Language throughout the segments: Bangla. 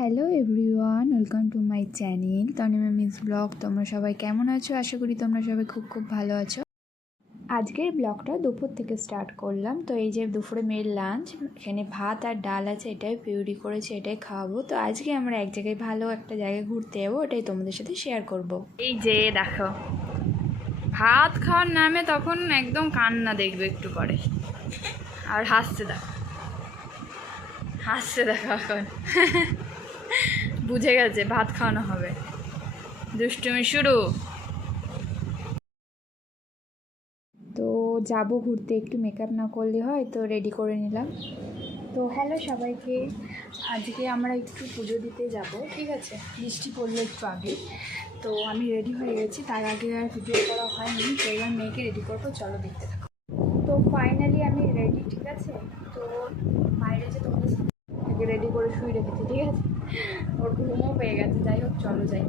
Hello everyone, welcome to my channel Tanima miss blog. তোমরা সবাই কেমন আছো? আশা করি তোমরা সবাই খুব ভালো আছো। আজকের ব্লগটা দুপুর থেকে স্টার্ট করলাম। তো এই যে দুপুরে মেয়ের লাঞ্চ, এখানে ভাত আর ডাল আছে, এটাই পিউরি করেছে, এটাই খাওয়াবো। তো আজকে আমরা এক জায়গায় ভালো একটা জায়গায় ঘুরতে যাবো, এটাই তোমাদের সাথে শেয়ার করব। এই যে দেখো, ভাত খাওয়ার নামে তখন একদম কান্না দেখবে একটু পরে, আর হাসছে দেখো এখন বুঝে গেছে ভাত খাওয়ানো হবে, দুষ্টুমি শুরু। তো যাব ঘুরতে, একটু মেকআপ না করলে হয়, তো রেডি করে নিলাম। তো হ্যালো সবাইকে, আজকে আমরা একটু পুজো দিতে যাব, ঠিক আছে? বৃষ্টি পড়লো একটু আগে, তো আমি রেডি হয়ে গেছি। তার আগে আর ভিডিও করা হয়নি, তো এবার মেয়েকে রেডি করবো, চলো দেখতে থাকো। তো ফাইনালি আমি রেডি, ঠিক আছে? তো বাইরে যে তোমাদের সাথে রেডি করে শুয়ে রেখেছি, ঠিক আছে? ওর ঘুমও পেয়ে গেছে। যাই হোক, চলো যাই।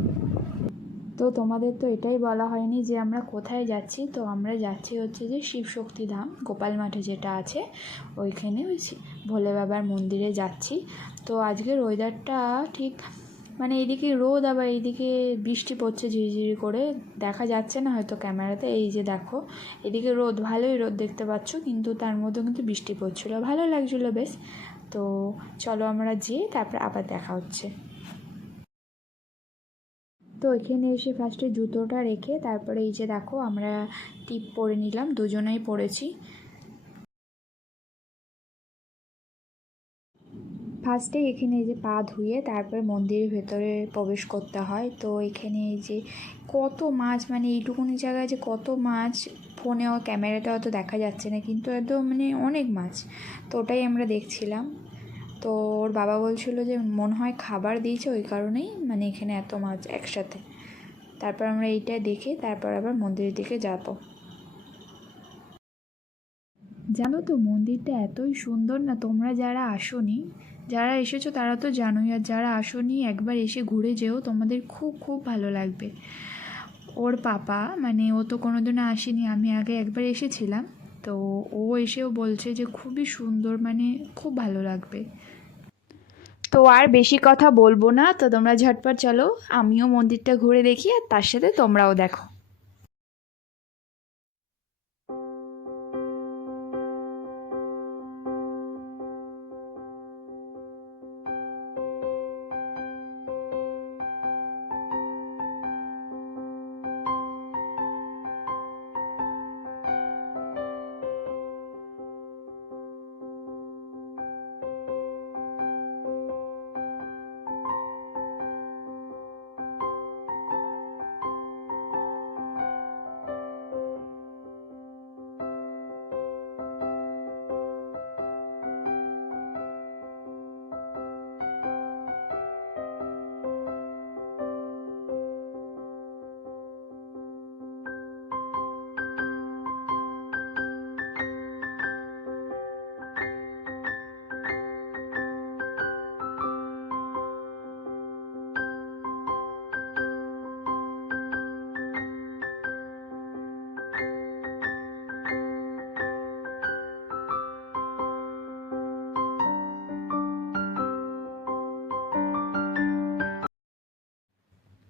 তো তোমাদের তো এটাই বলা হয়নি যে আমরা কোথায় যাচ্ছি। তো আমরা যাচ্ছি হচ্ছে যে শিবশক্তি ধাম, গোপাল মাঠে যেটা আছে ওইখানে, ওই ভোলে বাবার মন্দিরে যাচ্ছি। তো আজকের ওয়েদারটা ঠিক মানে এইদিকে রোদ, আবার এইদিকে বৃষ্টি পড়ছে ঝিরিঝিরি করে, দেখা যাচ্ছে না হয়তো ক্যামেরাতে। এই যে দেখো, এদিকে রোদ, ভালোই রোদ দেখতে পাচ্ছ, কিন্তু তার মধ্যে কিন্তু বৃষ্টি পড়ছিলো, ভালো লাগছিলো বেশ। তো চলো আমরা যেয়ে তারপরে আবার দেখা হচ্ছে। তো এখানে এসে ফার্স্টে জুতোটা রেখে তারপরে এই যে দেখো আমরা টিপ পরে নিলাম, দুজনেই পরেছি। ফার্স্টে এখানে এই যে পা ধুয়ে তারপরে মন্দিরের ভেতরে প্রবেশ করতে হয়। তো এখানে এই যে কত মাছ, মানে এইটুকুনি জায়গায় যে কত মাছ, ফোনেও ক্যামেরাতে অত দেখা যাচ্ছে না, কিন্তু একদম মানে অনেক মাছ। তো ওটাই আমরা দেখছিলাম। তো ওর বাবা বলছিল যে মনে হয় খাবার দিয়েছে, ওই কারণেই মানে এখানে এত মাছ একসাথে। তারপর আমরা এইটা দেখে তারপর আবার মন্দিরের দিকে যাব। জানো তো মন্দিরটা এতই সুন্দর না, তোমরা যারা আসোনি, যারা এসেছো তারা তো জানোই, আর যারা আসোনি একবার এসে ঘুরে যেও, তোমাদের খুব ভালো লাগবে। ওর পাপা মানে ও তো কোনোদিনও আসেনি, আমি আগে একবার এসেছিলাম, তো ও এসেও বলছে যে খুবই সুন্দর, মানে খুব ভালো লাগবে। তো আর বেশি কথা বলবো না, তো তোমরা ঝটপট চলো, আমিও মন্দিরটা ঘুরে দেখি আর তার সাথে তোমরাও দেখো।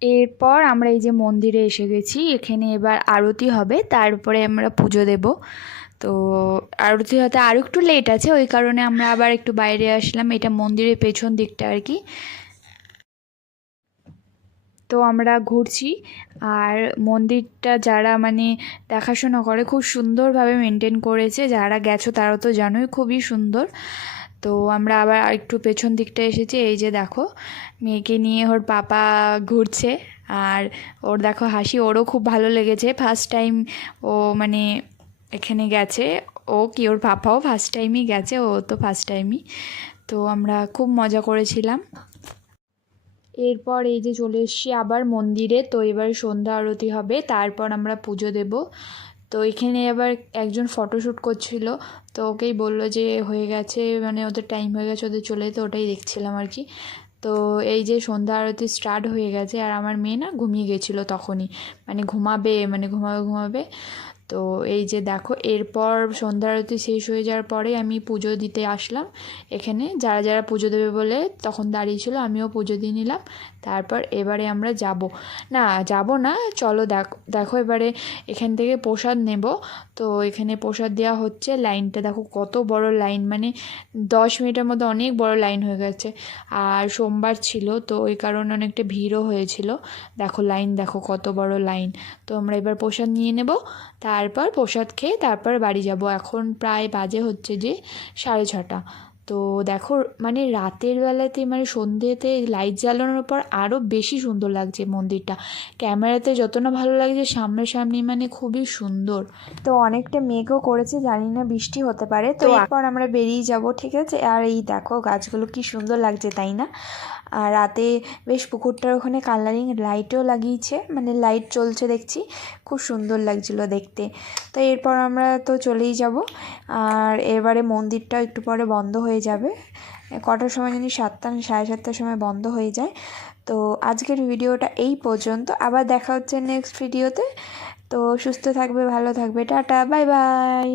এরপর আমরা এই যে মন্দিরে এসে গেছি, এখানে এবার আরতি হবে, তারপরে আমরা পুজো দেব। তো আরতি হতে আরও একটু লেট আছে, ওই কারণে আমরা আবার একটু বাইরে আসলাম, এটা মন্দিরের পেছন দিকটা আর কি। তো আমরা ঘুরছি, আর মন্দিরটা যারা মানে দেখাশোনা করে খুব সুন্দরভাবে মেনটেন করেছে, যারা গেছো তারা তো জানোই খুবই সুন্দর। তো আমরা আবার একটু পেছন দিকটা এসেছি, এই যে দেখো মেয়েকে নিয়ে ওর পাপা ঘুরছে, আর ওর দেখো হাসি, ওরও খুব ভালো লেগেছে, ফার্স্ট টাইম ও মানে এখানে গেছে। ও কি, ওর পাপাও ফার্স্ট টাইমই গেছে, ও তো ফার্স্ট টাইমই। তো আমরা খুব মজা করেছিলাম। এরপর এই যে চলে এসেছি আবার মন্দিরে, তো এবার সন্ধ্যা আরতি হবে, তারপর আমরা পুজো দেব। তো এখানে আবার একজন ফটোশ্যুট করছিল, তো ওকেই বললো যে হয়ে গেছে, মানে ওদের টাইম হয়ে গেছে, ওদের চলে যেতে, ওটাই দেখছিলাম আর কি। তো এই যে সন্ধ্যা আরতি স্টার্ট হয়ে গেছে, আর আমার মেয়ে না ঘুমিয়ে গেছিলো তখনই, মানে ঘুমাবে। তো এই যে দেখো, এরপর সন্ধ্যা আরতি শেষ হয়ে যাওয়ার পরে আমি পুজো দিতে আসলাম এখানে। যারা যারা পুজো দেবে বলে তখন দাঁড়িয়েছিল, আমিও পুজো দিয়ে নিলাম। তারপর এবারে আমরা যাব না, চলো দেখো এবারে এখান থেকে প্রসাদ নেব। তো এখানে প্রসাদ দেওয়া হচ্ছে, লাইনটা দেখো কত বড় লাইন, মানে 10 মিনিটের মধ্যে অনেক বড় লাইন হয়ে গেছে। আর সোমবার ছিল তো ওই কারণে অনেকটা ভিড়ও হয়েছিল। দেখো লাইন, দেখো কত বড় লাইন। তো আমরা এবার প্রসাদ নিয়ে নেব, তারপর প্রসাদ খেয়ে তারপর বাড়ি যাব। এখন প্রায় বাজে হচ্ছে যে 6:30। তো দেখো মানে রাতের বেলাতে মানে সন্ধ্যেতে লাইট জ্বালানোর পর আরও বেশি সুন্দর লাগছে মন্দিরটা। ক্যামেরাতে যত না ভালো লাগছে, সামনাসামনি মানে খুবই সুন্দর। তো অনেকটা মেঘও করেছে, জানি না বৃষ্টি হতে পারে। তো এরপর আমরা বেরিয়ে যাব, ঠিক আছে। আর এই দেখো গাছগুলো কি সুন্দর লাগছে, তাই না? আর রাতে বেশ পুকুরটার ওখানে কালারিং লাইটও লাগিয়েছে, মানে লাইট জ্বলছে দেখছি, খুব সুন্দর লাগছিলো দেখতে। তো এরপর আমরা তো চলেই যাব। আর এবারে মন্দিরটা একটু পরে বন্ধ হয়ে যাবে, কটার সময় জানি 7টা না 7:30টার সময় বন্ধ হয়ে যায়। তো আজকের ভিডিওটা এই পর্যন্ত, আবার দেখা হচ্ছে নেক্সট ভিডিওতে। তো সুস্থ থাকবে, ভালো থাকবে, টাটা, বাই বাই।